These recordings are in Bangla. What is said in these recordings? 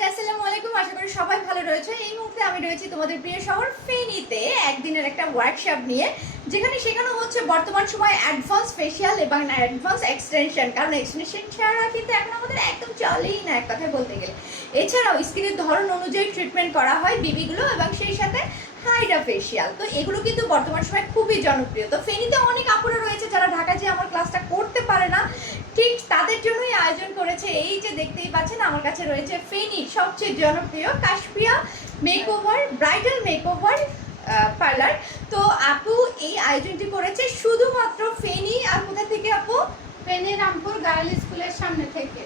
গাইজ আসসালামু আলাইকুম, আশা করি সবাই ভালো রয়েছে। এই মুহূর্তে আমি রয়েছি তোমাদের প্রিয় শহর ফেনীতে একদিনের একটা ওয়ার্কশপ নিয়ে, যেখানে শেখানো হচ্ছে বর্তমান সময়ে অ্যাডভান্স ফেশিয়াল এবং অ্যাডভান্স এক্সটেনশন। কারণ এক্সটেনশন ছাড়া কিন্তু এখন আমাদের একদম চলেই না এক কথায় বলতে গেলে। এছাড়াও স্কিনের ধরন অনুযায়ী ট্রিটমেন্ট করা হয় বিবিগুলো এবং সেই সাথে হাইড্রা ফেশিয়াল। তো এগুলো কিন্তু বর্তমান সময় খুবই জনপ্রিয়। তো ফেনীতে অনেক আপুরা রয়েছে যারা ঢাকা যে আমার ক্লাসটা করতে পারে না, ঠিক তাদের জন্যই আয়োজন করেছে। এই যে দেখতেই পাচ্ছেন আমার কাছে রয়েছে ফেনীর সবচেয়ে জনপ্রিয় Kashpia makeover bridal makeover parlour. তো আপু এই আয়োজনটি করেছে শুধুমাত্র ফেনী। আর কোথা থেকে আপু? ফেনী রামপুর গার্ল স্কুলের সামনে থেকে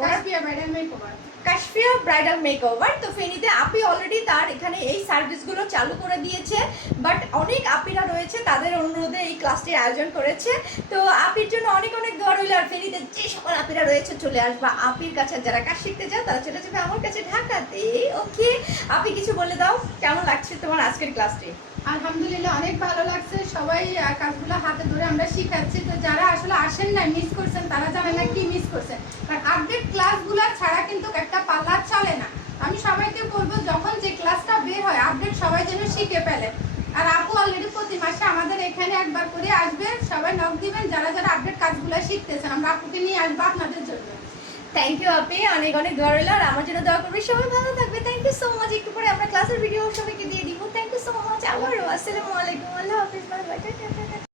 Kashpia bridal makeover. Kashpia bridal makeover. তো ফেনীতে আপি অলরেডি তার এখানে এই সার্ভিসগুলো চালু করে দিয়েছে, বাট অনেক আপিরা রয়েছে তাদের অনুরোধে এই ক্লাসটি আয়োজন করেছে। তো আপির জন্য অনেক অনেক দোয়া রইল। আর ফেনীতে যে সকল আপিরা রয়েছে চলে আসবা আপির কাছে। যারা কাজ শিখতে চাও তারা চলে যাবে আমার কাছে ঢাকাতে। ওকে আপনি কিছু বলে দাও, কেমন লাগছে তোমার আজকের ক্লাসটি? আলহামদুলিল্লাহ অনেক ভালো লাগছে। সবাই কাজগুলো হাতে ধরে আমরা শিখাচ্ছি। তো যারা আসলে আসেন না, মিস করছেন, তারা জানেন না কি মিস করছেন। কারণ আপডেট ক্লাসগুলো ছাড়া কিন্তু একটা পার্লার চলে না। আমি সবাইকে বলবো যখন যে ক্লাসটা বের হয় আপডেট সবাই যেন শিখে ফেলে। আর আপু অলরেডি প্রতি মাসে আমাদের এখানে একবার করে আসবে, সবাই নক দিবেন যারা যারা আপডেট কাজগুলো শিখতেছেন। আমরা আপুকে নিয়ে আসবো আপনাদের জন্য। থ্যাংক ইউ আপি, অনেক অনেক দোয়া রইল। আর আমার জন্য দোয়া করবে, সবাই ভালো থাকবে। Thank you so much. একটু পরে আমরা ক্লাসের ভিডিও সবাইকে দিয়ে দিব। Thank you so much. আবারও আসসালামু আলাইকুম, আল্লাহ হাফিজ, বাই বাই, টাটা।